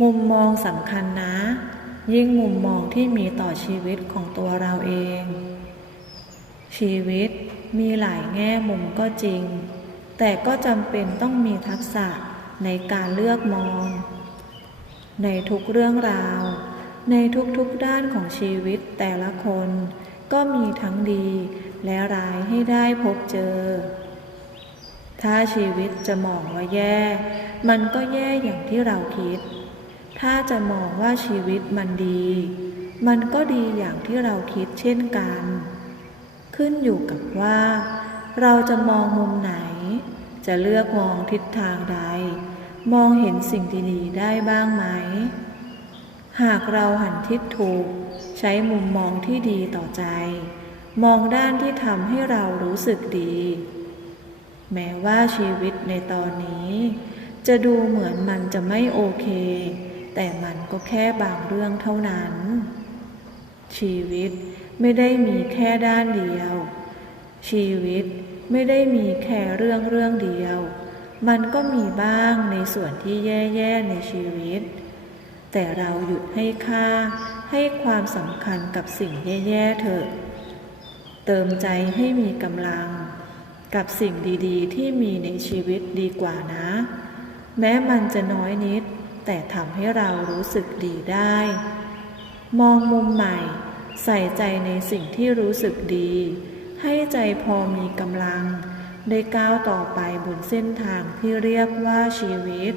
มุมมองสำคัญนะ ยิ่งมุมมองที่มีต่อชีวิตของตัวเราเอง ชีวิตมีหลายแง่มุมก็จริง แต่ก็จำเป็นต้องมีทักษะในการเลือกมอง ในทุกเรื่องราว ในทุกๆด้านของชีวิตแต่ละคน ก็มีทั้งดีและร้ายให้ได้พบเจอ ถ้าชีวิตจะมองว่าแย่ มันก็แย่อย่างที่เราคิด ถ้าจะมองว่าชีวิตมันดี มันก็ดีอย่างที่เราคิดเช่นกัน ขึ้นอยู่กับว่า เราจะมองมุมไหน จะเลือกมองทิศทางใด มองเห็นสิ่งดีๆได้บ้างไหม หากเราหันทิศถูก ใช้มุมมองที่ดีต่อใจ มองด้านที่ทำให้เรารู้สึกดี แม้ว่าชีวิตในตอนนี้ จะดูเหมือนมันจะไม่โอเค แต่มันก็แค่บางเรื่องเท่านั้น ชีวิตไม่ได้มีแค่ด้านเดียว ชีวิตไม่ได้มีแค่เรื่องเรื่องเดียว มันก็มีบ้างในส่วนที่แย่ๆในชีวิต แต่เราหยุดให้ค่าให้ความสำคัญกับสิ่งแย่ๆเถอะ เติมใจให้มีกำลัง กับสิ่งดีๆ ที่มีในชีวิตดีกว่านะ แม้มันจะน้อยนิด แต่ทำให้เรารู้สึกดีได้ มองมุมใหม่ ใส่ใจในสิ่งที่รู้สึกดี ให้ใจพอมีกำลัง ได้ก้าวต่อไปบนเส้นทางที่เรียกว่าชีวิต